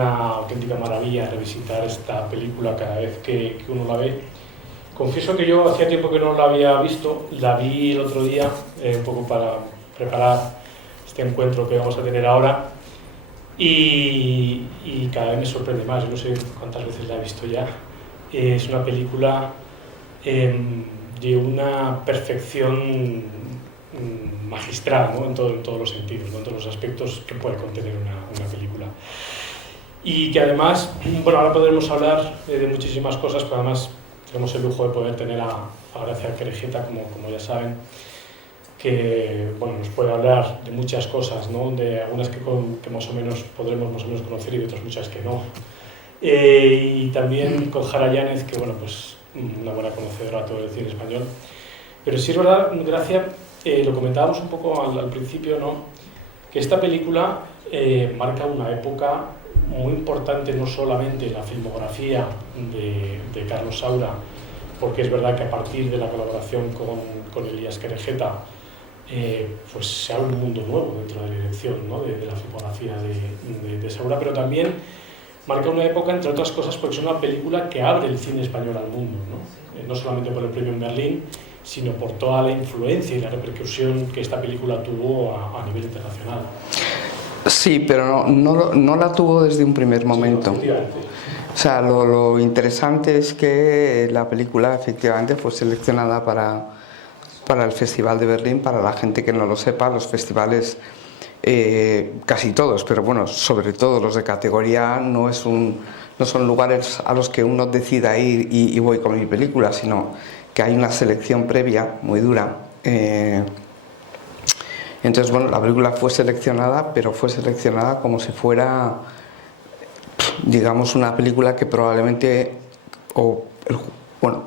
una auténtica maravilla revisitar esta película cada vez que uno la ve. Confieso que yo hacía tiempo que no la había visto, la vi el otro día, un poco para preparar este encuentro que vamos a tener ahora, y cada vez me sorprende más. Yo no sé cuántas veces la he visto ya. Es una película de una perfección magistral, ¿no? en todos los sentidos, ¿no? en todos los aspectos que puede contener una película. Y que además, bueno, ahora podremos hablar de muchísimas cosas, pero además tenemos el lujo de poder tener a Gracia Querejeta, como ya saben, que bueno, nos puede hablar de muchas cosas, ¿no? De algunas que más o menos podremos más o menos conocer y de otras muchas que no. Y también con Jara Yáñez, que bueno, pues una buena conocedora de todo el cine español. Pero sí es verdad, Gracia, lo comentábamos un poco al principio, ¿no? Que esta película marca una época muy importante, no solamente en la filmografía de Carlos Saura, porque es verdad que a partir de la colaboración con Elías Querejeta pues se abre un mundo nuevo dentro de la dirección, ¿no? de la filmografía de Saura, pero también marca una época, entre otras cosas, porque es una película que abre el cine español al mundo, no solamente por el premio en Berlín, sino por toda la influencia y la repercusión que esta película tuvo a nivel internacional. Sí, pero no la tuvo desde un primer momento. Sí, o sea, lo interesante es que la película efectivamente fue seleccionada para el Festival de Berlín. Para la gente que no lo sepa, los festivales, casi todos, pero bueno, sobre todo los de categoría A, no son lugares a los que uno decida ir y voy con mi película, sino que hay una selección previa muy dura. Entonces, bueno, la película fue seleccionada, pero fue seleccionada como si fuera, digamos, una película que probablemente,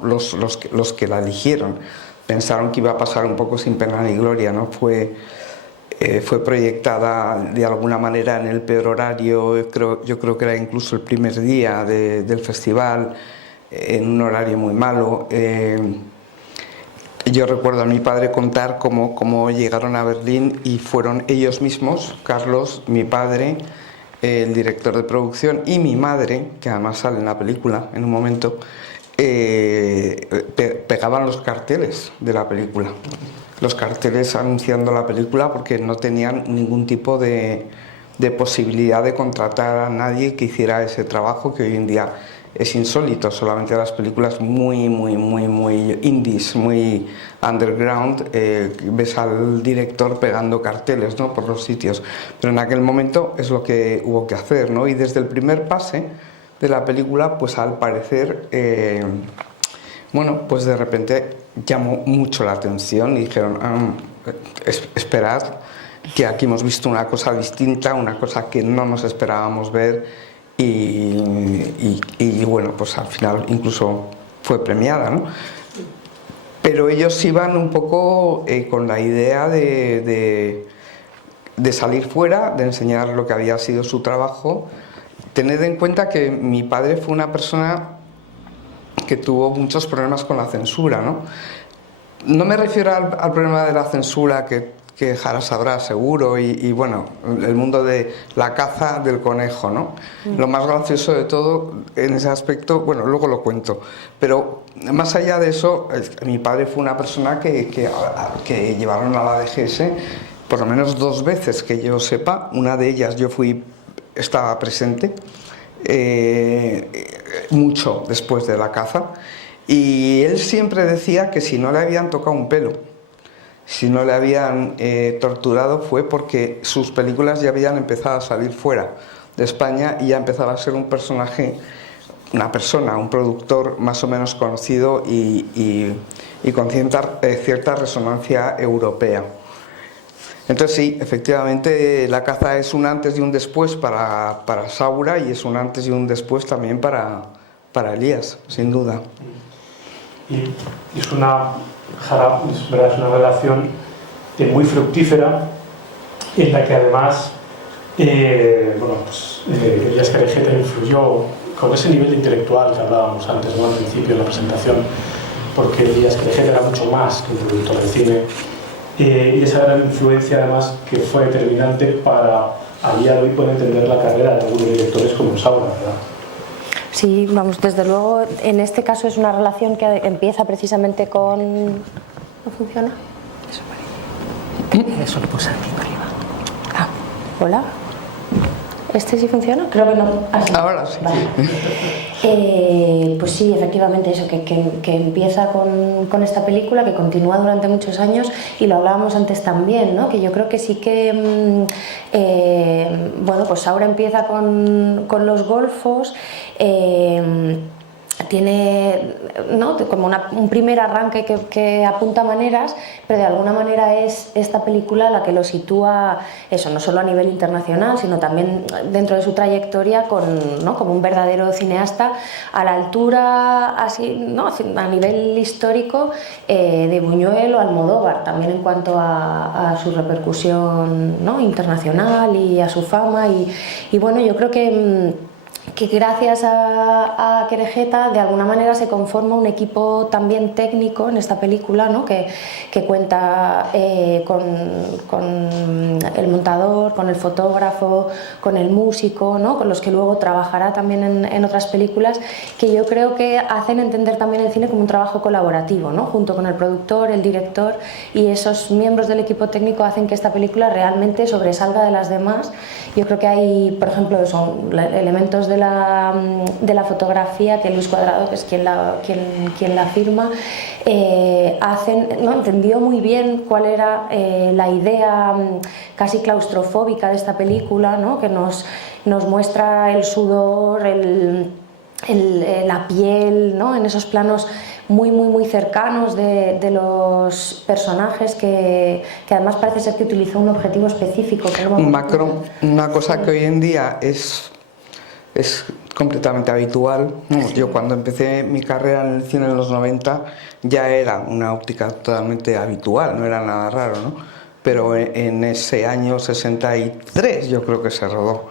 los que la eligieron pensaron que iba a pasar un poco sin pena ni gloria, ¿no? Fue proyectada de alguna manera en el peor horario. Yo creo que era incluso el primer día del festival, en un horario muy malo. Yo recuerdo a mi padre contar cómo llegaron a Berlín y fueron ellos mismos, Carlos, mi padre, el director de producción, y mi madre, que además sale en la película en un momento, pegaban los carteles de la película. Los carteles anunciando la película, porque no tenían ningún tipo de posibilidad de contratar a nadie que hiciera ese trabajo, que hoy en día es insólito. Solamente las películas muy indies, muy underground, ves al director pegando carteles, ¿no? por los sitios. Pero en aquel momento es lo que hubo que hacer, ¿no? Y desde el primer pase de la película, pues al parecer, pues de repente llamó mucho la atención y dijeron, esperad, que aquí hemos visto una cosa distinta, una cosa que no nos esperábamos ver. Y bueno, pues al final incluso fue premiada, ¿no? Pero ellos iban un poco con la idea de salir fuera, de enseñar lo que había sido su trabajo. Tened en cuenta que mi padre fue una persona que tuvo muchos problemas con la censura, ¿no? No me refiero al problema de la censura que Jara sabrá seguro, y bueno, el mundo de la caza del conejo, ¿no? Lo más gracioso de todo en ese aspecto, bueno, luego lo cuento, pero más allá de eso, mi padre fue una persona que llevaron a la DGS por lo menos 2 veces, que yo sepa. Una de ellas yo estaba presente, mucho después de la caza, y él siempre decía que si no le habían tocado un pelo, si no le habían torturado, fue porque sus películas ya habían empezado a salir fuera de España y ya empezaba a ser un personaje, un productor más o menos conocido y con cierta resonancia europea. Entonces sí, efectivamente, La caza es un antes y un después para Saura, y es un antes y un después también para Elías, sin duda. Y es Jara, es verdad, es una relación muy fructífera, en la que además Elías Querejeta influyó con ese nivel intelectual que hablábamos antes, ¿no? Al principio de la presentación, porque Elías Querejeta era mucho más que un productor de cine, y esa gran influencia además que fue determinante para a día de hoy puede entender la carrera de algunos directores como Saura, ¿verdad? Sí, vamos, desde luego, en este caso es una relación que empieza precisamente con... ¿No funciona? Eso parece. Eso lo puse aquí para arriba. Ah, ¿hola? ¿Este sí funciona? Creo que no. Ahora sí. Vale. Pues sí, efectivamente, eso, que empieza con esta película, que continúa durante muchos años, y lo hablábamos antes también, ¿no? Que yo creo que sí que, bueno, pues ahora empieza con los golfos, tiene, ¿no?, como un primer arranque que apunta maneras, pero de alguna manera es esta película la que lo sitúa, eso, no solo a nivel internacional, sino también dentro de su trayectoria ¿no?, como un verdadero cineasta a la altura, así, ¿no?, a nivel histórico, de Buñuel o Almodóvar, también en cuanto a su repercusión, ¿no?, internacional y a su fama. Y bueno, yo creo que gracias a Querejeta de alguna manera se conforma un equipo también técnico en esta película, ¿no?, que cuenta con el montador, con el fotógrafo, con el músico, ¿no?, con los que luego trabajará también en otras películas, que yo creo que hacen entender también el cine como un trabajo colaborativo, ¿no?, junto con el productor, el director, y esos miembros del equipo técnico hacen que esta película realmente sobresalga de las demás. Yo creo que hay, por ejemplo, son elementos de la fotografía que Luis Cuadrado, que es quien la firma, ¿no?, entendió muy bien cuál era la idea casi claustrofóbica de esta película, ¿no?, que nos muestra el sudor, la piel, ¿no?, en esos planos muy cercanos de los personajes, que además parece ser que utilizó un objetivo específico. Un macro, una cosa que hoy en día es completamente habitual. Yo cuando empecé mi carrera en el cine en los 90 ya era una óptica totalmente habitual, no era nada raro, ¿no? Pero en ese año 63 yo creo que se rodó,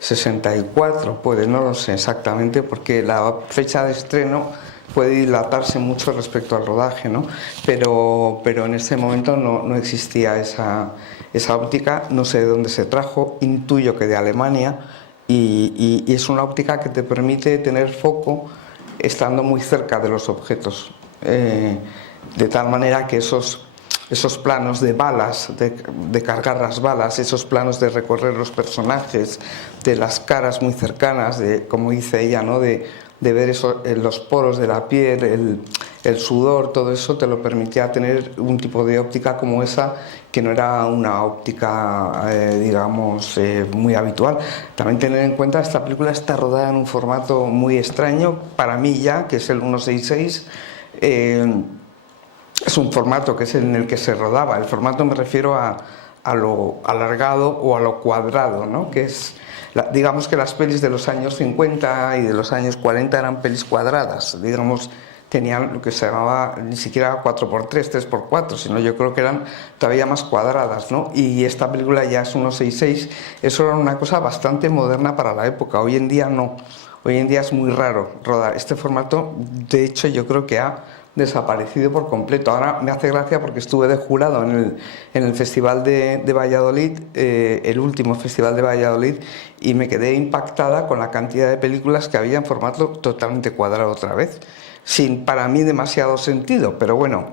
64 puede, no lo sé exactamente, porque la fecha de estreno puede dilatarse mucho respecto al rodaje, ¿no? Pero en ese momento no existía esa óptica, no sé de dónde se trajo, intuyo que de Alemania, y es una óptica que te permite tener foco estando muy cerca de los objetos, de tal manera que esos planos de balas, de cargar las balas, esos planos de recorrer los personajes, de las caras muy cercanas, de, como dice ella, ¿no?, de ver los poros de la piel, el sudor, todo eso te lo permitía tener un tipo de óptica como esa, que no era una óptica, digamos, muy habitual. También tener en cuenta, esta película está rodada en un formato muy extraño, para mí ya, que es el 1:6:6. Es un formato que es en el que se rodaba. El formato me refiero a lo alargado o a lo cuadrado, ¿no?, que es... Digamos que las pelis de los años 50 y de los años 40 eran pelis cuadradas, digamos, tenían lo que se llamaba ni siquiera 4x3, 3x4, sino yo creo que eran todavía más cuadradas, ¿no? Y esta película ya es 1:6:6, eso era una cosa bastante moderna para la época. Hoy en día no, hoy en día es muy raro rodar este formato. De hecho, yo creo que ha desaparecido por completo. Ahora me hace gracia porque estuve de jurado en el Festival de Valladolid, el último Festival de Valladolid, y me quedé impactada con la cantidad de películas que había en formato totalmente cuadrado otra vez, sin para mí demasiado sentido, pero bueno,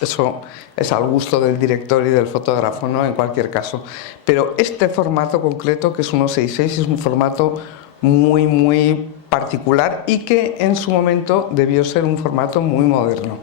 eso es al gusto del director y del fotógrafo, ¿no?, en cualquier caso. Pero este formato concreto, que es 1:6:6, es un formato muy particular y que en su momento debió ser un formato muy moderno.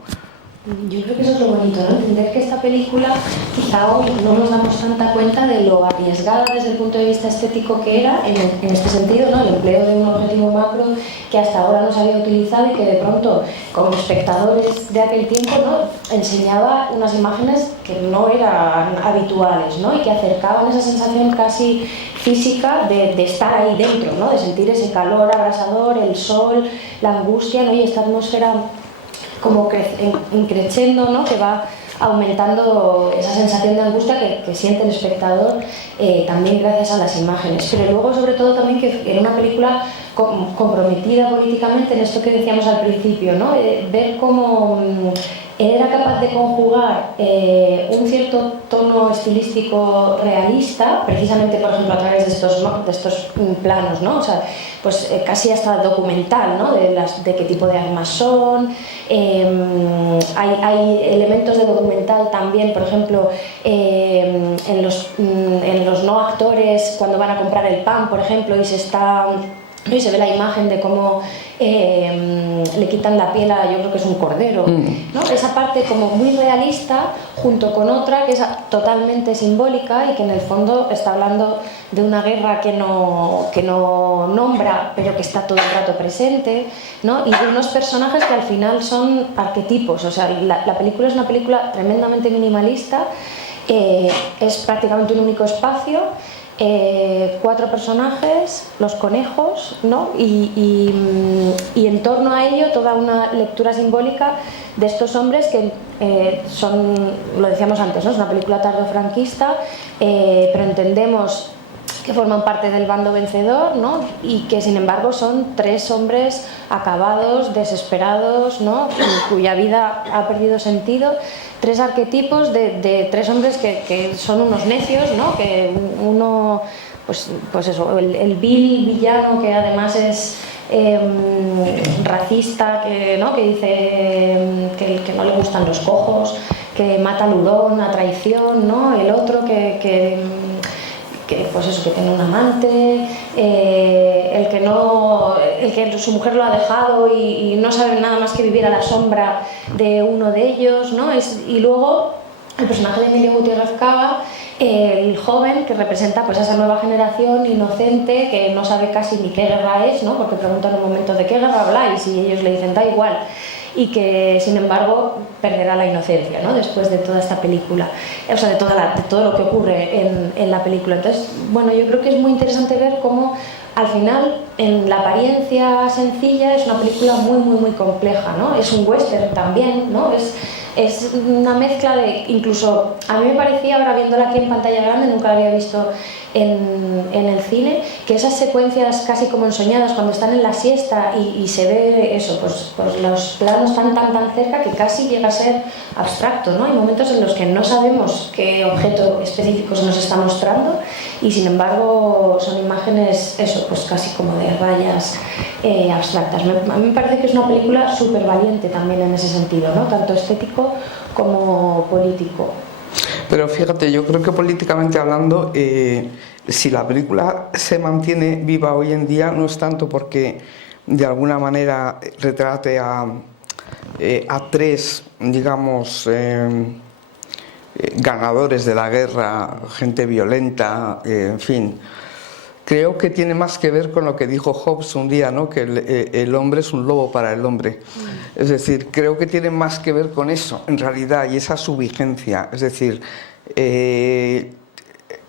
Yo creo que eso es lo bonito, ¿no?, entender que esta película quizá hoy no nos damos tanta cuenta de lo arriesgada desde el punto de vista estético que era, en este sentido, ¿no?, el empleo de un objetivo macro que hasta ahora no se había utilizado, y que de pronto, como espectadores de aquel tiempo, ¿no?, enseñaba unas imágenes que no eran habituales, ¿no?, y que acercaban esa sensación casi física de estar ahí dentro, ¿no?, de sentir ese calor abrasador, el sol, la angustia, ¿no?, y esta atmósfera como increciendo, ¿no?, que va aumentando esa sensación de angustia que siente el espectador, también gracias a las imágenes. Pero luego, sobre todo, también que era una película comprometida políticamente en esto que decíamos al principio, ¿no? Ver cómo era capaz de conjugar un cierto tono estilístico realista, precisamente, por ejemplo, a través de estos planos, ¿no? O sea, pues casi hasta documental, ¿no? De qué tipo de armas son. Hay elementos de documental también, por ejemplo, en los no actores cuando van a comprar el pan, por ejemplo, y se ve la imagen de cómo le quitan la piel a, yo creo que es un cordero, ¿no? Esa parte como muy realista junto con otra que es totalmente simbólica y que en el fondo está hablando de una guerra que no nombra pero que está todo el rato presente, ¿no? Y de unos personajes que al final son arquetipos. O sea, la película es una película tremendamente minimalista, es prácticamente un único espacio, 4 personajes, los conejos, ¿no? Y en torno a ello toda una lectura simbólica de estos hombres que son, lo decíamos antes, ¿no? Es una película tardofranquista, pero entendemos que forman parte del bando vencedor, ¿no? Y que sin embargo son 3 hombres acabados, desesperados, ¿no? Cuya vida ha perdido sentido. 3 arquetipos de 3 hombres que son unos necios, ¿no? Que uno, pues eso, el vil villano que además es racista, que dice que no le gustan los cojos, que mata al hurón a traición, ¿no? El otro que pues eso, que tiene un amante, el que su mujer lo ha dejado y no sabe nada más que vivir a la sombra de uno de ellos, ¿no? Y luego el personaje de Emilio Gutiérrez Cava, el joven que representa pues a esa nueva generación inocente que no sabe casi ni qué guerra es, ¿no? Porque preguntan en un momento ¿de qué guerra habláis? Y ellos le dicen da igual, y que sin embargo perderá la inocencia, ¿no? Después de toda esta película, o sea, de todo lo que ocurre en la película. Entonces, bueno, yo creo que es muy interesante ver cómo al final, en la apariencia sencilla, es una película muy, muy, muy compleja, ¿no? Es un western también, ¿no? Es una mezcla de, incluso a mí me parecía, ahora viéndola aquí en pantalla grande, nunca la había visto en el cine, que esas secuencias casi como ensoñadas cuando están en la siesta y se ve eso, pues los planos tan cerca que casi llega a ser abstracto, ¿no? Hay momentos en los que no sabemos qué objeto específico se nos está mostrando y sin embargo son imágenes, eso, pues casi como de rayas abstractas. A mí me parece que es una película súper valiente también en ese sentido, ¿no? Tanto estético como político. Pero fíjate, yo creo que políticamente hablando, si la película se mantiene viva hoy en día, no es tanto porque de alguna manera retrate a 3, digamos, ganadores de la guerra, gente violenta, en fin. Creo que tiene más que ver con lo que dijo Hobbes un día, ¿no? Que el hombre es un lobo para el hombre. Es decir, creo que tiene más que ver con eso, en realidad, y esa es su vigencia. Es decir,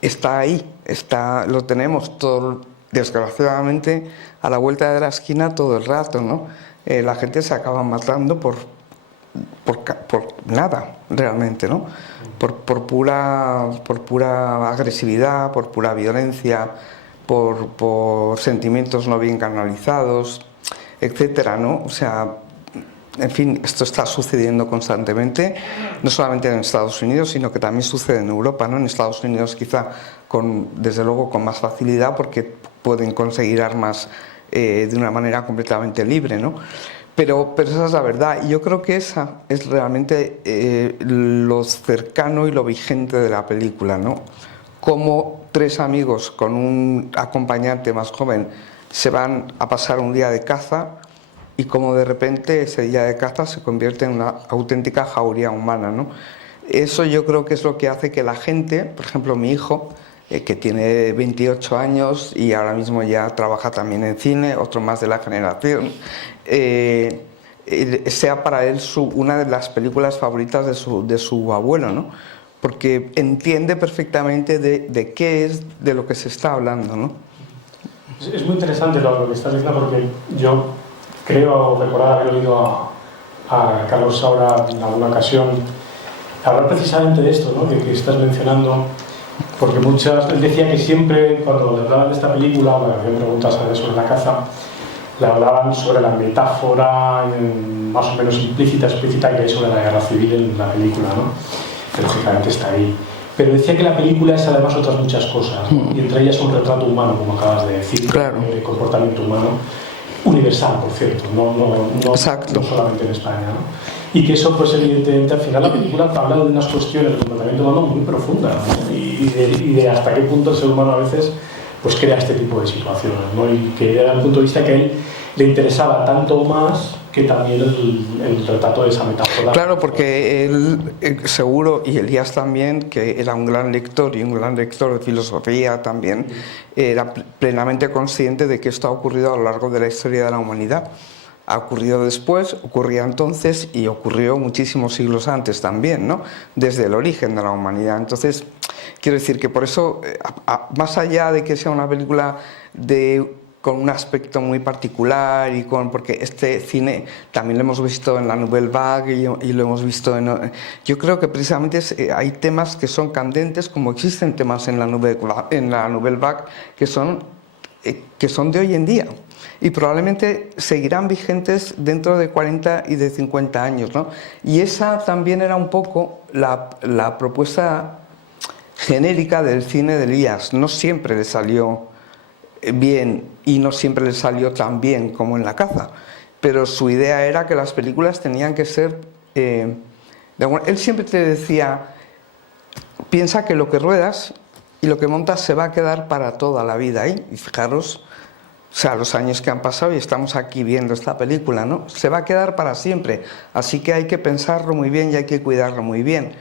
está ahí, lo tenemos todo, desgraciadamente, a la vuelta de la esquina todo el rato, ¿no? La gente se acaba matando por nada, realmente, ¿no? Por pura agresividad, por pura violencia, por sentimientos no bien canalizados, etcétera, ¿no? O sea, en fin, esto está sucediendo constantemente, no solamente en Estados Unidos, sino que también sucede en Europa, ¿no? En Estados Unidos quizá desde luego con más facilidad porque pueden conseguir armas de una manera completamente libre, ¿no? Pero esa es la verdad, y yo creo que esa es realmente lo cercano y lo vigente de la película, ¿no? Como 3 amigos con un acompañante más joven se van a pasar un día de caza y como de repente ese día de caza se convierte en una auténtica jauría humana, ¿no? Eso yo creo que es lo que hace que la gente, por ejemplo mi hijo, que tiene 28 años y ahora mismo ya trabaja también en cine, otro más de la generación, sea para él una de las películas favoritas de su abuelo, ¿no? Porque entiende perfectamente de qué es de lo que se está hablando, ¿no? Es muy interesante lo que estás diciendo porque yo creo recordar haber oído a Carlos Saura en alguna ocasión hablar precisamente de esto, ¿no? que estás mencionando, porque él decía que siempre cuando le hablaban de esta película o le hacían preguntas sobre la caza, le hablaban sobre la metáfora más o menos implícita, explícita que hay sobre la guerra civil en la película, ¿no? Que lógicamente está ahí. Pero decía que la película es además otras muchas cosas, ¿no? Y entre ellas un retrato humano, como acabas de decir, Claro. de comportamiento humano, universal, por cierto, no solamente en España, ¿no? Y que eso, pues evidentemente, al final la película habla de unas cuestiones del comportamiento humano muy profundas, ¿no? y de hasta qué punto el ser humano a veces pues crea este tipo de situaciones, ¿no? Y que era el punto de vista que a él le interesaba tanto más que también el retrato de esa metáfora. Claro, porque él seguro, y Elías también, que era un gran lector y un gran lector de filosofía también, era plenamente consciente de que esto ha ocurrido a lo largo de la historia de la humanidad. Ha ocurrido después, ocurría entonces y ocurrió muchísimos siglos antes también, ¿no? Desde el origen de la humanidad. Entonces, quiero decir que por eso, más allá de que sea una película con un aspecto muy particular porque este cine también lo hemos visto en la Nouvelle Vague y lo hemos visto yo creo que precisamente hay temas que son candentes, como existen temas en la Nouvelle Vague que son de hoy en día y probablemente seguirán vigentes dentro de 40 y de 50 años, ¿no? Y esa también era un poco la propuesta genérica del cine de Elías. No siempre le salió bien y no siempre le salió tan bien como en La caza, pero su idea era que las películas tenían que ser él siempre te decía, piensa que lo que ruedas y lo que montas se va a quedar para toda la vida ahí. Y fijaros, o sea, los años que han pasado y estamos aquí viendo esta película, ¿no? Se va a quedar para siempre, así que hay que pensarlo muy bien y hay que cuidarlo muy bien.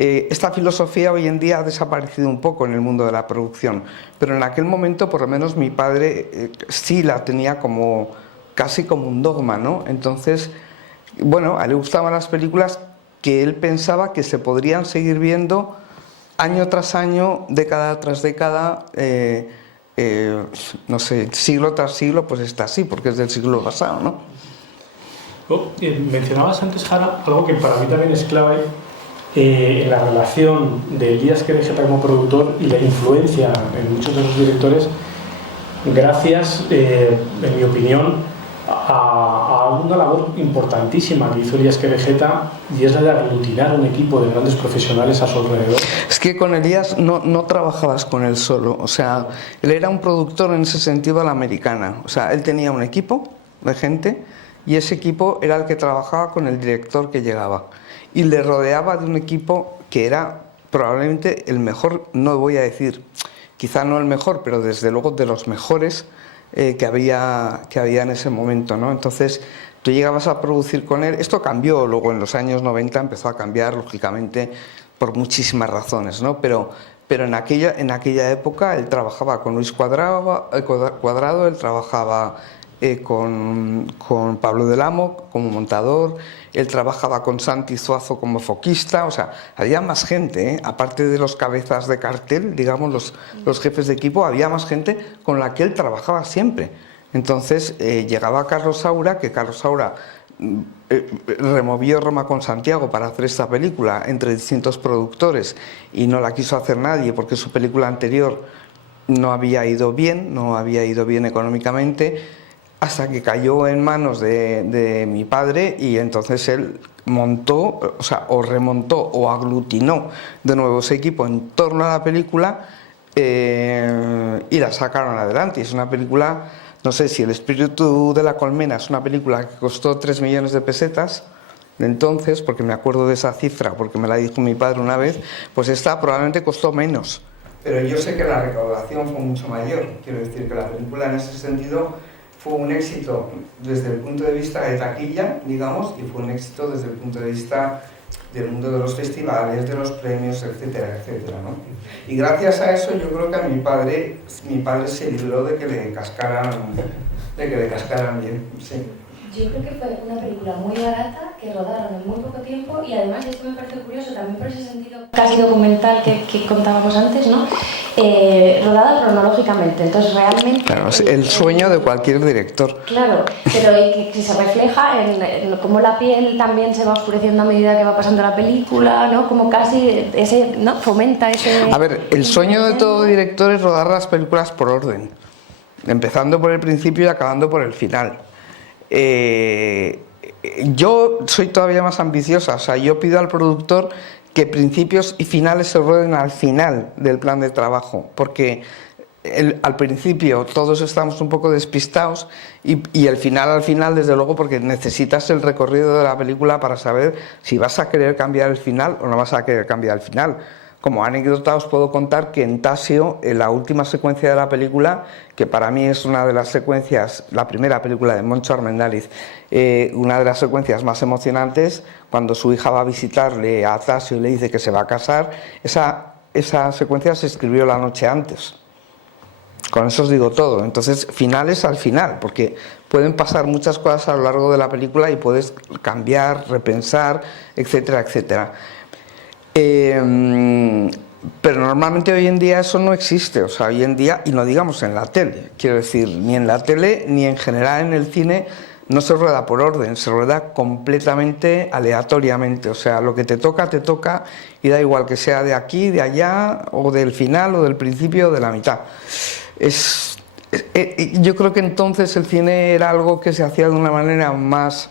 Esta filosofía hoy en día ha desaparecido un poco en el mundo de la producción, pero en aquel momento, por lo menos mi padre sí la tenía casi como un dogma, ¿no? Entonces, bueno, a él le gustaban las películas que él pensaba que se podrían seguir viendo año tras año, década tras década, no sé, siglo tras siglo, pues está así, porque es del siglo pasado, ¿no? Mencionabas antes, Jara, algo que para mí también es clave en la relación de Elías Querejeta como productor y la influencia en muchos de los directores, gracias, en mi opinión, a una labor importantísima que hizo Elías Querejeta, y es la de aglutinar un equipo de grandes profesionales a su alrededor. Es que con Elías no trabajabas con él solo, o sea, él era un productor en ese sentido a la americana, o sea, él tenía un equipo de gente y ese equipo era el que trabajaba con el director que llegaba y le rodeaba de un equipo que era probablemente el mejor, no voy a decir, quizá no el mejor, pero desde luego de los mejores que había en ese momento, ¿no? Entonces tú llegabas a producir con él. Esto cambió luego en los años 90, empezó a cambiar lógicamente por muchísimas razones, ¿no? Pero en aquella época él trabajaba con Luis Cuadrado, él trabajaba con Pablo del Amo como montador, él trabajaba con Santi Zuazo como foquista, o sea, había más gente, aparte de los cabezas de cartel, digamos, los jefes de equipo, había más gente con la que él trabajaba siempre. Entonces llegaba Carlos Saura, que Carlos Saura removió Roma con Santiago para hacer esta película entre distintos productores y no la quiso hacer nadie porque su película anterior no había ido bien económicamente, hasta que cayó en manos de mi padre y entonces él montó, o remontó o aglutinó de nuevo ese equipo en torno a la película y la sacaron adelante. Es una película, no sé si El espíritu de la colmena es una película que costó 3 millones de pesetas de entonces, porque me acuerdo de esa cifra, porque me la dijo mi padre una vez, pues esta probablemente costó menos. Pero yo sé que la recaudación fue mucho mayor, quiero decir que la película en ese sentido fue un éxito desde el punto de vista de taquilla, digamos, y fue un éxito desde el punto de vista del mundo de los festivales, de los premios, etcétera, etcétera, ¿no? Y gracias a eso yo creo que a mi padre se libró de que le cascaran bien, sí. Yo creo que fue una película muy barata, que rodaron en muy poco tiempo y además esto me parece curioso también por ese sentido casi documental que contábamos antes, ¿no? Rodada cronológicamente, entonces realmente... Claro, es el sueño de cualquier director. Claro, pero que se refleja en cómo la piel también se va oscureciendo a medida que va pasando la película, ¿no? Como casi fomenta ese... A ver, el sueño de todo director es rodar las películas por orden. empezando por el principio y acabando por el final. Yo soy todavía más ambiciosa, o sea, yo pido al productor que principios y finales se rueden al final del plan de trabajo, porque al principio todos estamos un poco despistados y al final, desde luego, porque necesitas el recorrido de la película para saber si vas a querer cambiar el final o no vas a querer cambiar el final. Como anécdota os puedo contar que en Tasio, en la última secuencia de la película, que para mí es una de las secuencias, la primera película de Moncho Armendáriz, una de las secuencias más emocionantes, cuando su hija va a visitarle a Tasio y le dice que se va a casar, esa secuencia se escribió la noche antes. Con eso os digo todo. Entonces, finales al final, porque pueden pasar muchas cosas a lo largo de la película y puedes cambiar, repensar, etcétera, etcétera. Pero normalmente hoy en día eso no existe, o sea, hoy en día, y no digamos en la tele, quiero decir, ni en la tele ni en general en el cine no se rueda por orden, se rueda completamente aleatoriamente, o sea, lo que te toca y da igual que sea de aquí, de allá, o del final, o del principio, o de la mitad. Yo creo que entonces el cine era algo que se hacía de una manera más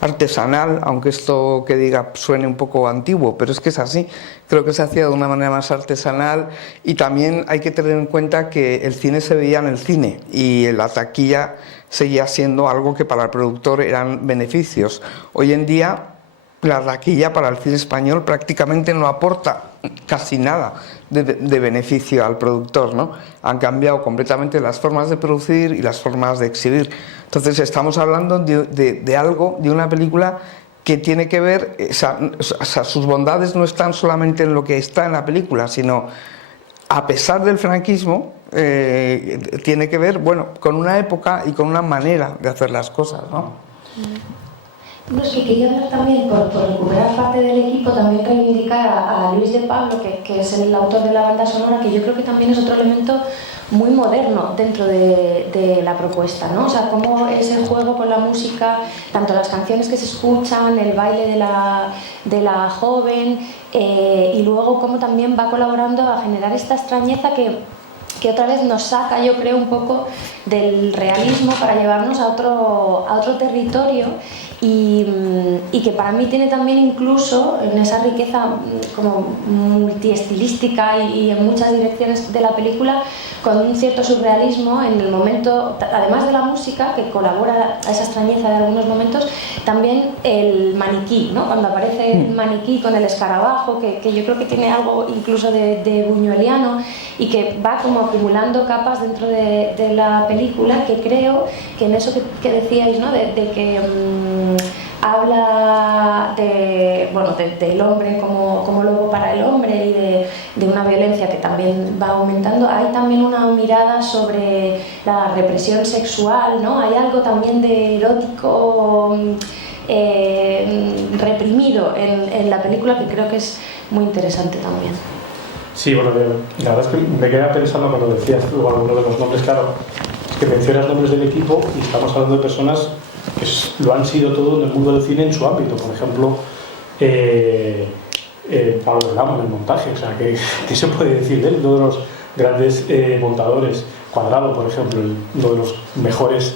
artesanal, aunque esto que diga suene un poco antiguo, pero es que es así. Creo que se hacía de una manera más artesanal y también hay que tener en cuenta que el cine se veía en el cine y la taquilla seguía siendo algo que para el productor eran beneficios. Hoy en día la taquilla para el cine español prácticamente no aporta casi nada de beneficio al productor, ¿no? Han cambiado completamente las formas de producir y las formas de exhibir. Entonces estamos hablando de algo, de una película que tiene que ver, o sea, sus bondades no están solamente en lo que está en la película, sino a pesar del franquismo, tiene que ver, bueno, con una época y con una manera de hacer las cosas, ¿no? No sé, quería hablar también, por recuperar parte del equipo, también reivindicar a Luis de Pablo, que es el autor de la banda sonora, que yo creo que también es otro elemento muy moderno dentro de la propuesta, ¿no? O sea, cómo ese juego con la música, tanto las canciones que se escuchan, el baile de la joven, y luego cómo también va colaborando a generar esta extrañeza que otra vez nos saca, yo creo, un poco del realismo para llevarnos a otro territorio y que para mí tiene también incluso en esa riqueza como multiestilística y en muchas direcciones de la película, con un cierto surrealismo en el momento, además de la música que colabora a esa extrañeza de algunos momentos, también el maniquí, ¿no? Cuando aparece el maniquí con el escarabajo, que yo creo que tiene algo incluso de buñueliano y que va como acumulando capas dentro de la película, que creo que en eso que decíais, ¿no? de que habla del hombre como lobo para el hombre y de una violencia que también va aumentando. Hay también una mirada sobre la represión sexual, ¿no? Hay algo también de erótico reprimido en la película que creo que es muy interesante también. Sí, bueno, la verdad es que me quedé pensando cuando decías tú alguno de los nombres, claro, es que mencionas nombres del equipo y estamos hablando de personas que lo han sido todo en el mundo del cine en su ámbito. Por ejemplo, Pablo Delamo en el montaje, o sea, ¿qué se puede decir de él? Uno de los grandes montadores. Cuadrado, por ejemplo, uno de los mejores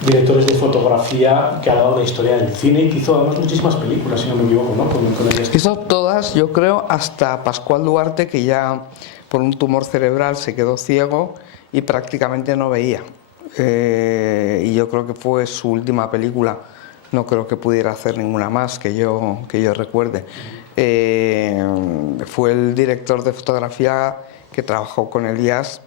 directores de fotografía que ha dado la historia del cine y que hizo además muchísimas películas, si no me equivoco, ¿no? Con ellas. Hizo todas, yo creo, hasta Pascual Duarte, que ya por un tumor cerebral se quedó ciego y prácticamente no veía. Y yo creo que fue su última película, no creo que pudiera hacer ninguna más que yo recuerde. Fue el director de fotografía que trabajó con Elías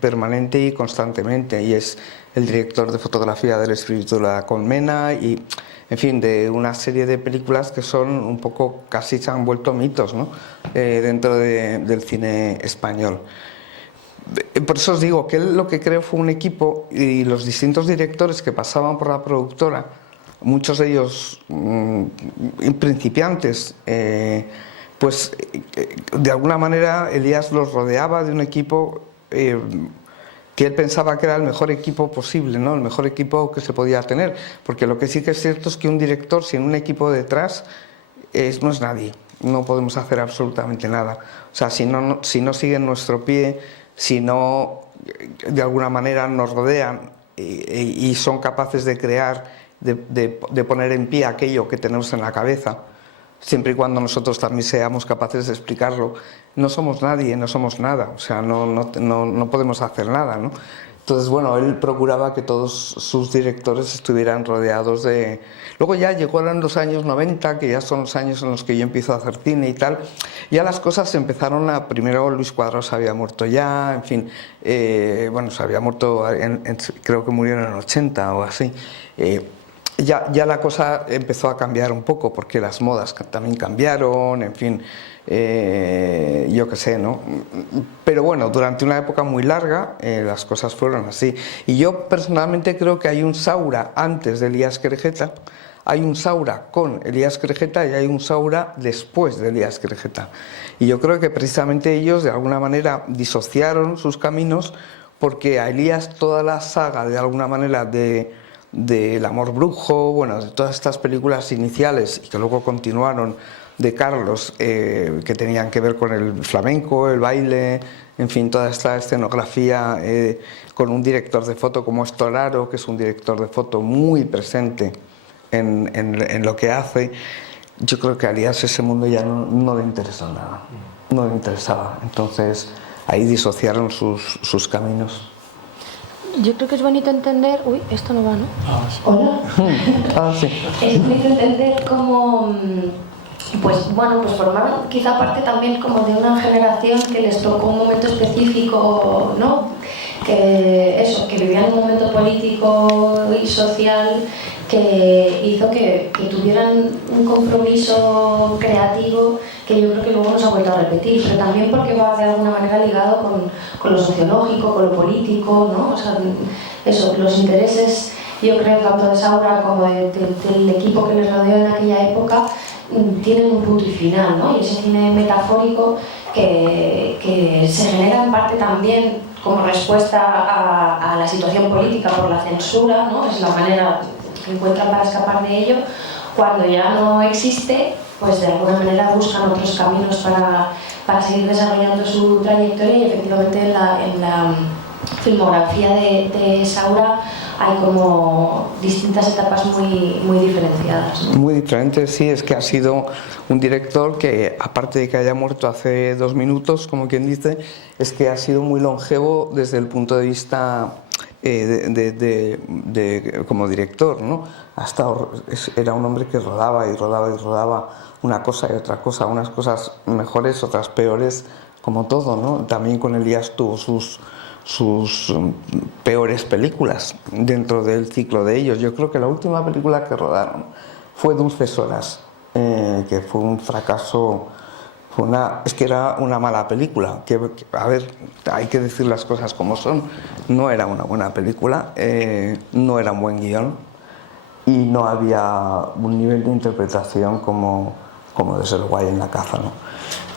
permanente y constantemente, y es el director de fotografía del Espíritu de la Colmena y, en fin, de una serie de películas que son un poco, casi se han vuelto mitos, ¿no? Dentro del cine español. Por eso os digo que él lo que creó fue un equipo, y los distintos directores que pasaban por la productora, muchos de ellos principiantes, pues de alguna manera Elías los rodeaba de un equipo que él pensaba que era el mejor equipo posible, ¿no? El mejor equipo que se podía tener, porque lo que sí que es cierto es que un director sin un equipo detrás no es nadie, no podemos hacer absolutamente nada. O sea, si no siguen nuestro pie, si no de alguna manera nos rodean y son capaces de crear, de poner en pie aquello que tenemos en la cabeza, siempre y cuando nosotros también seamos capaces de explicarlo. No somos nadie, no somos nada, o sea, no podemos hacer nada, ¿no? Entonces, bueno, él procuraba que todos sus directores estuvieran rodeados de... Luego ya llegaron los años 90, que ya son los años en los que yo empiezo a hacer cine y tal. Ya las cosas empezaron a... Primero Luis Cuadros había muerto ya, en fin. Bueno, se había muerto, creo que murió en el 80 o así. Ya la cosa empezó a cambiar un poco, porque las modas también cambiaron, en fin... yo qué sé, ¿no? Pero bueno, durante una época muy larga las cosas fueron así. Y yo personalmente creo que hay un Saura antes de Elías Querejeta, hay un Saura con Elías Querejeta y hay un Saura después de Elías Querejeta. Y yo creo que precisamente ellos de alguna manera disociaron sus caminos, porque a Elías toda la saga de alguna manera del Amor Brujo, bueno, de todas estas películas iniciales y que luego continuaron, de Carlos, que tenían que ver con el flamenco, el baile, en fin, toda esta escenografía, con un director de foto como Estoraro, que es un director de foto muy presente en lo que hace. Yo creo que a Elías ese mundo ya no le interesó nada, no le interesaba. Entonces ahí disociaron sus caminos. Yo creo que es bonito entender... Uy, esto no va, ¿no? Sí. Hola. Sí. Es bonito entender cómo... Pues bueno, pues formaron quizá parte también como de una generación que les tocó un momento específico, ¿no? Que vivían un momento político y social que hizo que tuvieran un compromiso creativo que yo creo que luego no se ha vuelto a repetir, pero también porque va de alguna manera ligado con lo sociológico, con lo político, ¿no? O sea, eso, los intereses, yo creo, tanto de Saura como del equipo que les rodeó en aquella época, tienen un punto y final, ¿no? Y ese cine metafórico que se genera en parte también como respuesta a la situación política por la censura, ¿no? Es la manera que encuentran para escapar de ello. Cuando ya no existe, pues de alguna manera buscan otros caminos para seguir desarrollando su trayectoria, y efectivamente en la filmografía de Saura hay como distintas etapas muy diferenciadas, ¿no? Muy diferentes, sí, es que ha sido un director que, aparte de que haya muerto hace 2 minutos, como quien dice, es que ha sido muy longevo desde el punto de vista como director, ¿no? Era un hombre que rodaba y rodaba y rodaba una cosa y otra cosa, unas cosas mejores, otras peores, como todo, ¿no? También con Elías tuvo sus peores películas dentro del ciclo de ellos. Yo creo que la última película que rodaron fue Dulces Horas, que fue un fracaso, es que era una mala película, a ver, hay que decir las cosas como son, no era una buena película, no era un buen guión y no había un nivel de interpretación como de luego hay en La caza, ¿no?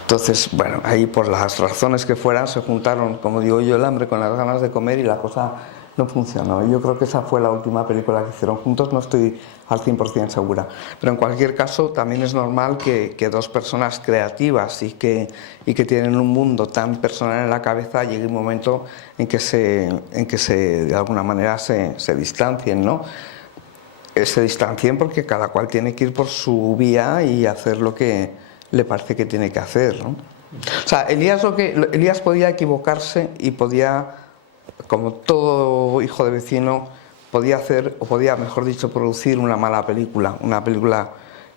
Entonces, bueno, ahí por las razones que fueran se juntaron, como digo yo, el hambre con las ganas de comer y la cosa no funcionó. Yo creo que esa fue la última película que hicieron juntos, no estoy al 100% segura. Pero en cualquier caso, también es normal que 2 personas creativas y que tienen un mundo tan personal en la cabeza llegue un momento en que de alguna manera se distancien, ¿no? Se distancien porque cada cual tiene que ir por su vía y hacer lo que le parece que tiene que hacer, ¿no? O sea, Elías podía equivocarse y podía, como todo hijo de vecino, podía hacer, o podía, mejor dicho, producir una mala película, una película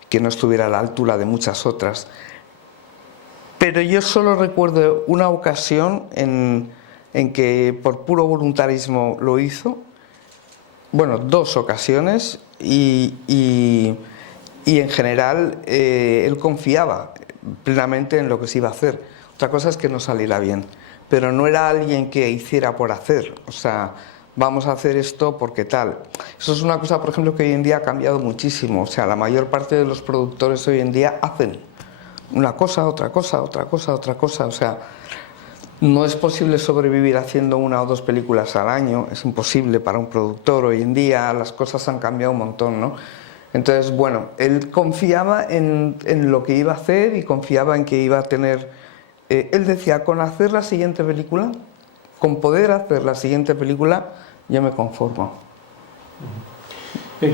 que no estuviera a la altura de muchas otras. Pero yo solo recuerdo una ocasión en que por puro voluntarismo lo hizo, bueno, 2 ocasiones, y en general él confiaba plenamente en lo que se iba a hacer. Otra cosa es que no saliera bien, pero no era alguien que hiciera por hacer, o sea, vamos a hacer esto porque tal. Eso es una cosa, por ejemplo, que hoy en día ha cambiado muchísimo. O sea, la mayor parte de los productores hoy en día hacen una cosa, otra cosa, otra cosa, otra cosa. O sea, no es posible sobrevivir haciendo 1 o 2 películas al año, es imposible para un productor. Hoy en día las cosas han cambiado un montón, ¿no? Entonces, bueno, él confiaba en lo que iba a hacer y confiaba en que iba a tener... él decía, con hacer la siguiente película, con poder hacer la siguiente película, yo me conformo.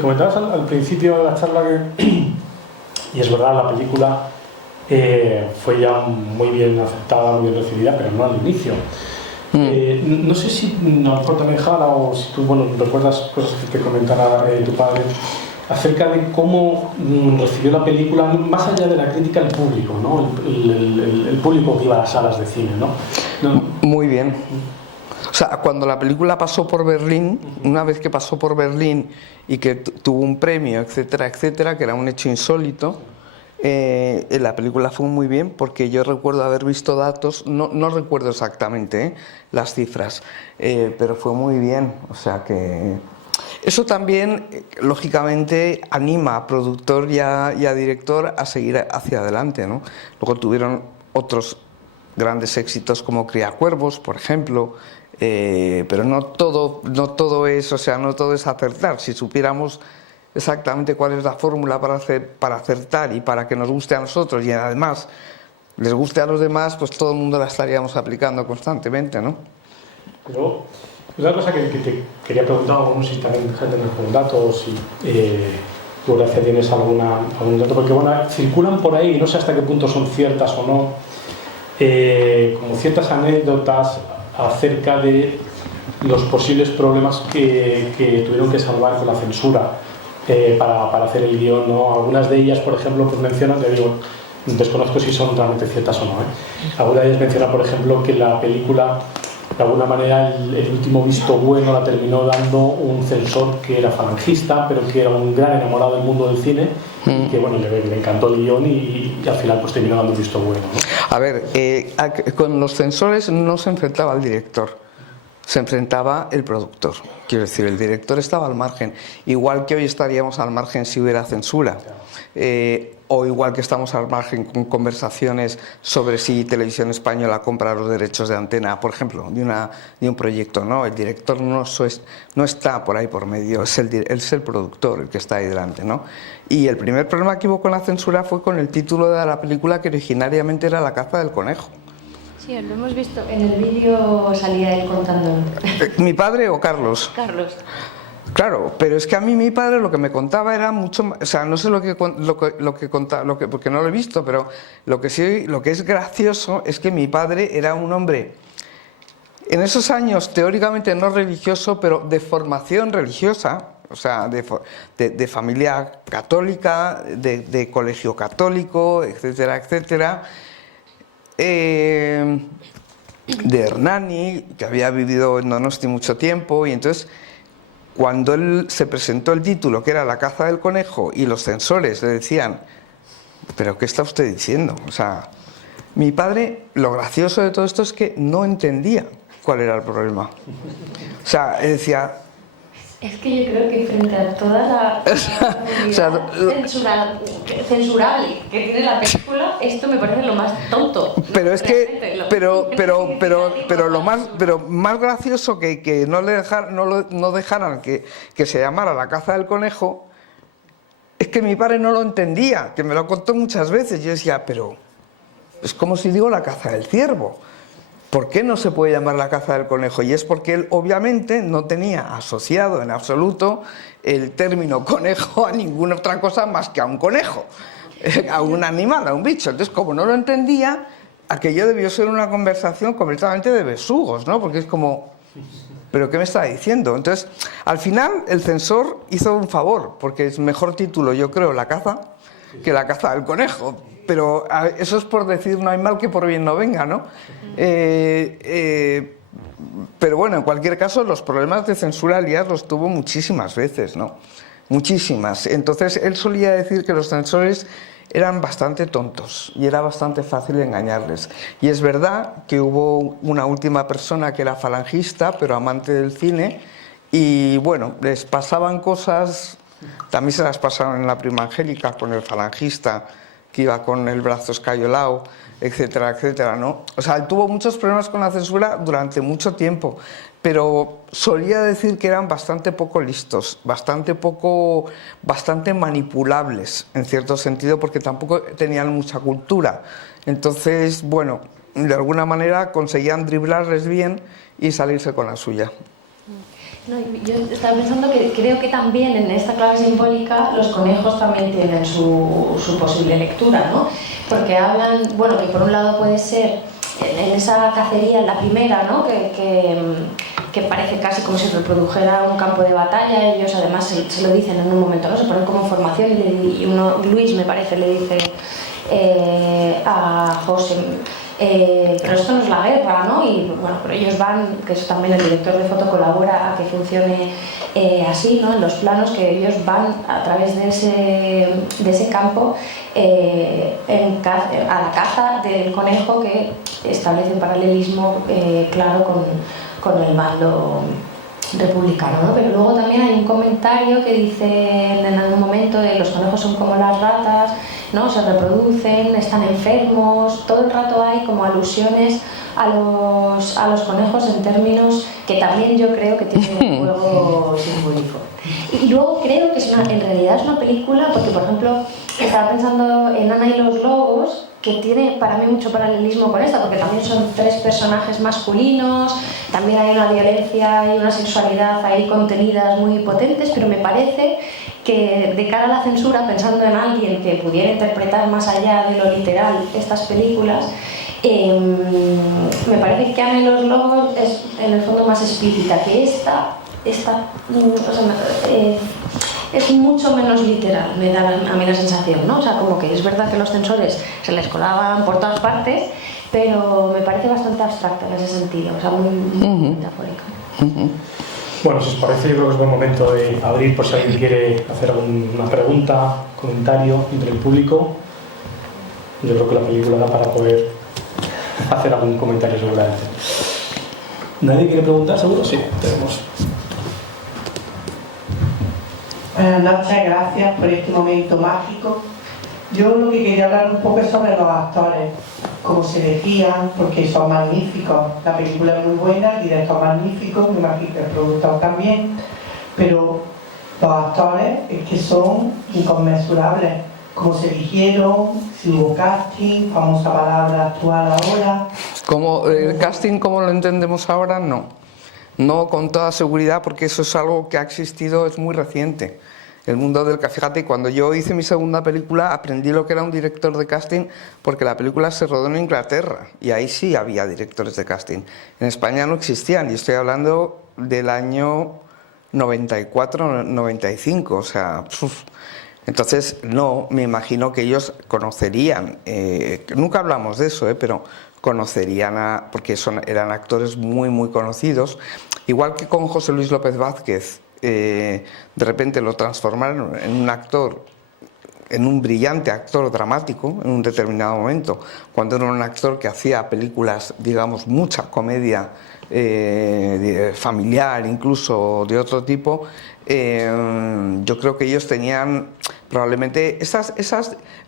Comentabas al principio de la charla que, y es verdad, la película fue ya muy bien aceptada, muy bien recibida, pero no al inicio. No sé si, a lo mejor también Jara, o si tú recuerdas cosas que te comentara tu padre acerca de cómo recibió la película, más allá de la crítica, el público, ¿no? El público que iba a las salas de cine, ¿no? Muy bien. O sea, cuando la película pasó por Berlín, una vez que pasó por Berlín y que tuvo un premio, etcétera, etcétera, que era un hecho insólito, la película fue muy bien, porque yo recuerdo haber visto datos, no recuerdo exactamente las cifras, pero fue muy bien. O sea que eso también, lógicamente, anima a productor y a director a seguir hacia adelante, ¿no? Luego tuvieron otros grandes éxitos como Criacuervos, por ejemplo, pero no todo es, o sea, no todo es acertar. Si supiéramos exactamente cuál es la fórmula para acertar y para que nos guste a nosotros y además les guste a los demás, pues todo el mundo la estaríamos aplicando constantemente, ¿no? Pero una cosa que te quería preguntar, no sé si también gente nos con datos, si tú, Gracia, tienes algún dato, porque bueno, circulan por ahí, no sé hasta qué punto son ciertas o no, como ciertas anécdotas acerca de los posibles problemas que tuvieron que salvar con la censura para hacer el guión, ¿no? Algunas de ellas, por ejemplo, pues mencionan, te digo, desconozco si son realmente ciertas o no, algunas de ellas mencionan, por ejemplo, que la película, de alguna manera, el último visto bueno la terminó dando un censor que era falangista, pero que era un gran enamorado del mundo del cine, y que bueno, le encantó el guión y al final pues terminó dando un visto bueno, ¿no? A ver, con los censores no se enfrentaba el director, se enfrentaba el productor. Quiero decir, el director estaba al margen, igual que hoy estaríamos al margen si hubiera censura, o igual que estamos al margen con conversaciones sobre si Televisión Española compra los derechos de antena, por ejemplo, de un proyecto. No, el director no está por ahí por medio, es el productor el que está ahí delante, ¿no? Y el primer problema que hubo con la censura fue con el título de la película, que originariamente era La caza del conejo. Sí, lo hemos visto. En el vídeo salía él contando. ¿Mi padre o Carlos? Carlos. Claro, pero es que a mí mi padre lo que me contaba era mucho más, o sea, no sé lo que contaba, porque no lo he visto, pero lo que es gracioso es que mi padre era un hombre, en esos años teóricamente no religioso, pero de formación religiosa, o sea, de familia católica, de colegio católico, etcétera, etcétera. De Hernani, que había vivido en Donosti mucho tiempo, y entonces cuando él se presentó el título, que era La caza del conejo, y los censores le decían, ¿pero qué está usted diciendo? O sea, mi padre, lo gracioso de todo esto es que no entendía cuál era el problema. O sea, él decía... Es que yo creo que frente a toda la censurable que tiene la película, esto me parece lo más tonto. Pero es que, pero lo más gracioso que no dejaran que se llamara La caza del conejo, es que mi padre no lo entendía, que me lo contó muchas veces. Yo decía, pero es como si digo La caza del ciervo. ¿Por qué no se puede llamar La caza del conejo? Y es porque él obviamente no tenía asociado en absoluto el término conejo a ninguna otra cosa más que a un conejo, a un animal, a un bicho. Entonces, como no lo entendía, aquello debió ser una conversación completamente de besugos, ¿no? Porque es como, ¿pero qué me está diciendo? Entonces, al final, el censor hizo un favor, porque es mejor título, yo creo, La caza, que La caza del conejo. Pero eso es por decir, no hay mal que por bien no venga, ¿no? Pero bueno, en cualquier caso, los problemas de censura Elías los tuvo muchísimas veces, ¿no? Muchísimas. Entonces, él solía decir que los censores eran bastante tontos y era bastante fácil engañarles. Y es verdad que hubo una última persona que era falangista, pero amante del cine, y bueno, les pasaban cosas, también se las pasaron en La Prima Angélica con el falangista, que iba con el brazo escayolado, etcétera, etcétera, ¿no? O sea, él tuvo muchos problemas con la censura durante mucho tiempo, pero solía decir que eran bastante poco listos, bastante manipulables, en cierto sentido, porque tampoco tenían mucha cultura. Entonces, bueno, de alguna manera conseguían driblarles bien y salirse con la suya. No, yo estaba pensando que creo que también en esta clave simbólica los conejos también tienen su posible lectura, ¿no? Porque hablan, bueno, que por un lado puede ser en esa cacería, en la primera, ¿no? Que parece casi como si reprodujera un campo de batalla. Ellos además se lo dicen en un momento, ¿no? Se ponen como en formación y Luis, me parece, le dice a José, pero esto no es la guerra, ¿no? Y bueno, pero ellos van, que eso también el director de foto colabora a que funcione así, ¿no? En los planos, que ellos van a través de ese campo a la caza del conejo, que establece un paralelismo claro con el bando republicano, ¿no? Pero luego también hay un comentario que dice en algún momento de los conejos son como las ratas, ¿no? Se reproducen, están enfermos, todo el rato hay como alusiones a los conejos en términos que también yo creo que tienen un juego simbólico. Y luego creo que en realidad es una película, porque por ejemplo estaba pensando en Ana y los lobos, que tiene para mí mucho paralelismo con esta, porque también son 3 personajes masculinos, también hay una violencia y una sexualidad ahí contenidas muy potentes, pero me parece que de cara a la censura, pensando en alguien que pudiera interpretar más allá de lo literal estas películas, me parece que Ana y los lobos es en el fondo más explícita que esta es mucho menos literal, me da a mí la sensación, ¿no? O sea, como que es verdad que los censores se les colaban por todas partes, pero me parece bastante abstracta en ese sentido, o sea, muy metafórica. Bueno, si os parece, yo creo que es buen momento de abrir por si alguien quiere hacer alguna pregunta, comentario entre el público. Yo creo que la película da para poder hacer algún comentario seguramente. ¿Nadie quiere preguntar, seguro? Sí, tenemos. Buenas noches, gracias por este momento mágico. Yo lo que quería hablar un poco es sobre los actores, cómo se elegían, porque son magníficos. La película es muy buena, el director magnífico, me imagino que el productor también, pero los actores es que son inconmensurables. Cómo se eligieron, si hubo casting, famosa palabra actual ahora. Como el casting como lo entendemos ahora, no. No con toda seguridad, porque eso es algo que ha existido, es muy reciente. El mundo del casting, fíjate, cuando yo hice mi segunda película aprendí lo que era un director de casting, porque la película se rodó en Inglaterra y ahí sí había directores de casting. En España no existían, y estoy hablando del año 94-95, o sea... Entonces, no, me imagino que ellos conocerían, nunca hablamos de eso, pero conocerían porque eran actores muy, muy conocidos. Igual que con José Luis López Vázquez, de repente lo transformaron en un actor, en un brillante actor dramático en un determinado momento, cuando era un actor que hacía películas, digamos, mucha comedia familiar, incluso de otro tipo. Yo creo que ellos tenían probablemente esas,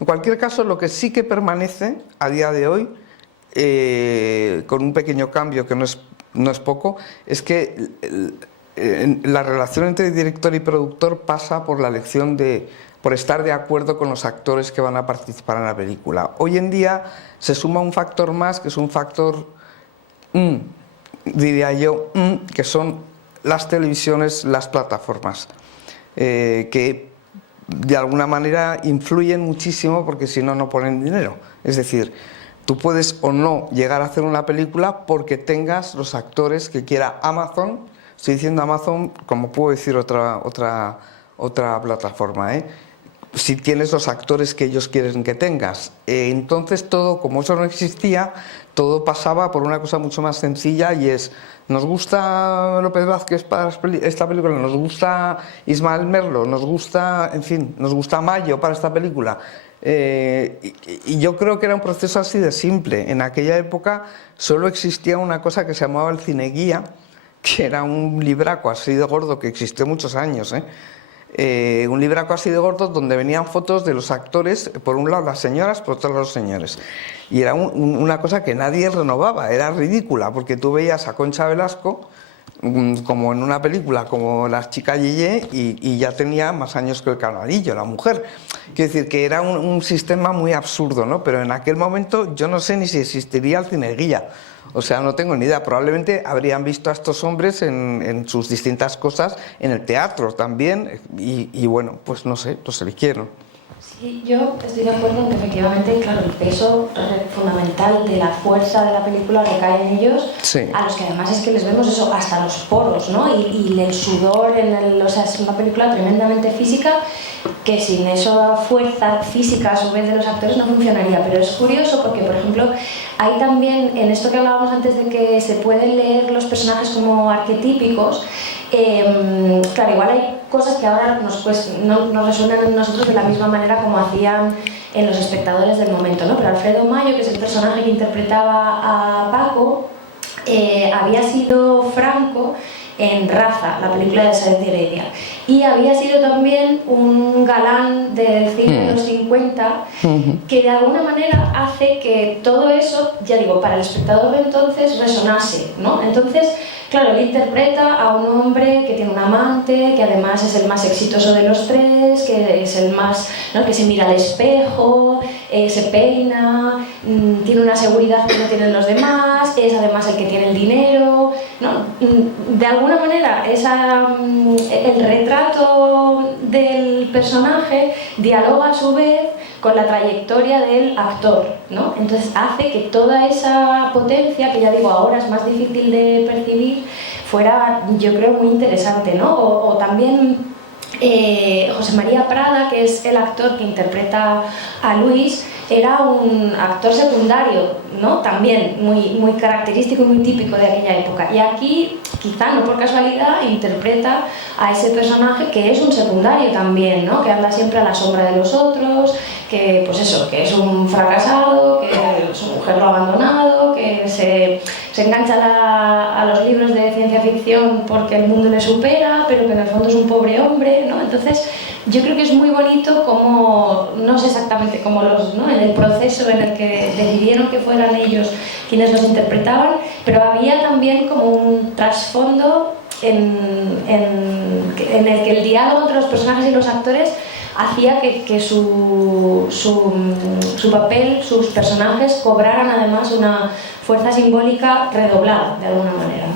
en cualquier caso, lo que sí que permanece a día de hoy, con un pequeño cambio que no es poco, es que la relación entre director y productor pasa por la elección por estar de acuerdo con los actores que van a participar en la película. Hoy en día se suma un factor más, que es un factor, diría yo, que son las televisiones, las plataformas, que de alguna manera influyen muchísimo, porque si no, no ponen dinero. Es decir, tú puedes o no llegar a hacer una película porque tengas los actores que quiera Amazon. Estoy diciendo Amazon como puedo decir otra plataforma, si tienes los actores que ellos quieren que tengas. Entonces todo, como eso no existía, todo pasaba por una cosa mucho más sencilla, y es: nos gusta López Vázquez para esta película, nos gusta Ismael Merlo, nos gusta, en fin, nos gusta Mayo para esta película. Y yo creo que era un proceso así de simple. En aquella época solo existía una cosa que se llamaba el cineguía, que era un libraco así de gordo que existió muchos años, un libraco así de gordo donde venían fotos de los actores, por un lado las señoras, por otro lado los señores, y era una cosa que nadie renovaba, era ridícula, porque tú veías a Concha Velasco como en una película como Las chicas Yeye, y ya tenía más años que el canalillo, la mujer. Quiero decir que era un sistema muy absurdo, ¿no? Pero en aquel momento yo no sé ni si existiría el cineguía. O sea, no tengo ni idea. Probablemente habrían visto a estos hombres en sus distintas cosas, en el teatro también, y bueno, pues no sé, los eligieron. Sí, yo estoy de acuerdo en que efectivamente, claro, el peso fundamental de la fuerza de la película recae en ellos, Sí. a los que además es que les vemos eso, hasta los poros, ¿no? Y el sudor, o sea, es una película tremendamente física, que sin esa fuerza física a su vez de los actores no funcionaría. Pero es curioso porque, por ejemplo, hay también, en esto que hablábamos antes de que se pueden leer los personajes como arquetípicos, claro, igual hay cosas que ahora nos resuenan en nosotros de la misma manera como hacían en los espectadores del momento, ¿no? Pero Alfredo Mayo, que es el personaje que interpretaba a Paco, había sido Franco en Raza, la película de Sáenz de Heredia, y había sido también un galán del cine de los 50, que de alguna manera hace que todo eso, ya digo, para el espectador de entonces resonase, ¿no? Entonces, claro, él interpreta a un hombre que tiene un amante, que además es el más exitoso de los tres, que es el más, ¿no?, que se mira al espejo, se peina, tiene una seguridad que no tienen los demás, es además el que tiene el dinero, ¿no? De alguna manera el retrato del personaje dialoga a su vez con la trayectoria del actor, ¿no? Entonces hace que toda esa potencia, que ya digo ahora es más difícil de percibir, fuera, yo creo, muy interesante, ¿no? O también José María Prada, que es el actor que interpreta a Luis, era un actor secundario, ¿no? También muy característico y muy típico de aquella época. Y aquí, quizá no por casualidad, interpreta a ese personaje que es un secundario también, ¿no? Que anda siempre a la sombra de los otros, que pues eso, que es un fracasado, que su mujer lo ha abandonado, que se engancha a los libros de ciencia ficción porque el mundo le supera, pero que en el fondo es un pobre hombre, ¿no? Entonces, yo creo que es muy bonito como, no sé exactamente cómo ¿no?, en el proceso en el que decidieron que fueran ellos quienes los interpretaban, pero había también como un trasfondo en el que el diálogo entre los personajes y los actores hacía que su papel, sus personajes cobraran además una fuerza simbólica redoblada de alguna manera, ¿no?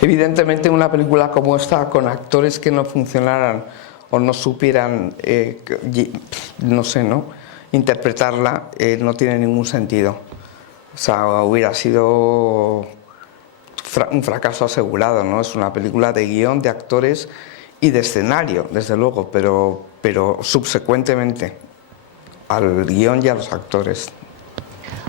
Evidentemente una película como esta, con actores que no funcionaran o no supieran, no sé, ¿no?, interpretarla, no tiene ningún sentido. O sea, hubiera sido un fracaso asegurado, ¿no? Es una película de guión, de actores y de escenario, desde luego, pero subsecuentemente al guión y a los actores.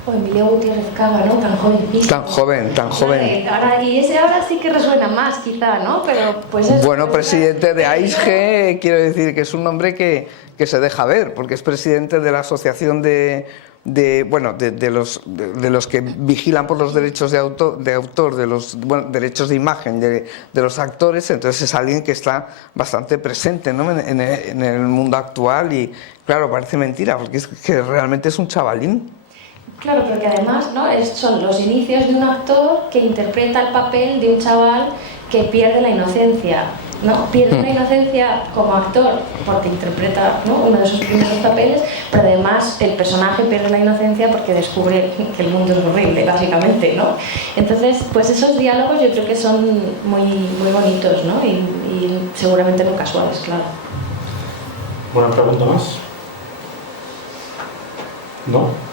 O Emilio Gutiérrez Cava, ¿no? Tan jovencito. Tan joven. Y ese ahora sí que resuena más, quizá, ¿no? Pero pues es... Bueno, presidente de AISG, quiero decir que es un hombre que se deja ver, porque es presidente de la asociación de los que vigilan por los derechos de autor, de los derechos de imagen de los actores. Entonces es alguien que está bastante presente, ¿no?, en el mundo actual, y claro, parece mentira, porque es que realmente es un chavalín. Claro, pero que además, ¿no?, son los inicios de un actor que interpreta el papel de un chaval que pierde la inocencia, ¿no? Pierde la inocencia como actor porque interpreta, ¿no?, uno de sus primeros papeles, pero además el personaje pierde la inocencia porque descubre que el mundo es horrible, básicamente, ¿no? Entonces, pues esos diálogos yo creo que son muy bonitos, ¿no? Y seguramente no casuales, claro. ¿Buena pregunta más? ¿No?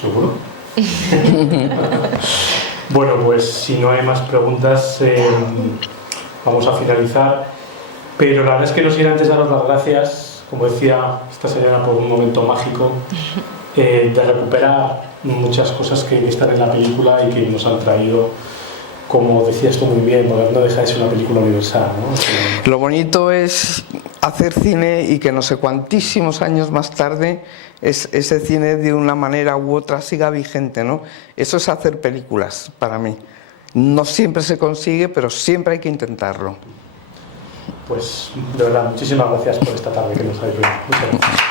¿Seguro? Bueno, pues si no hay más preguntas, vamos a finalizar. Pero la verdad es que no quisiera antes daros las gracias, como decía esta señora, por un momento mágico, de recuperar muchas cosas que están en la película y que nos han traído, como decías tú muy bien, porque no deja de ser una película universal, ¿no? Lo bonito es hacer cine y que no sé cuantísimos años más tarde ese cine de una manera u otra siga vigente, ¿no? Eso es hacer películas para mí. No siempre se consigue, pero siempre hay que intentarlo. Pues de verdad, muchísimas gracias por esta tarde que nos habéis venido. Muchas gracias.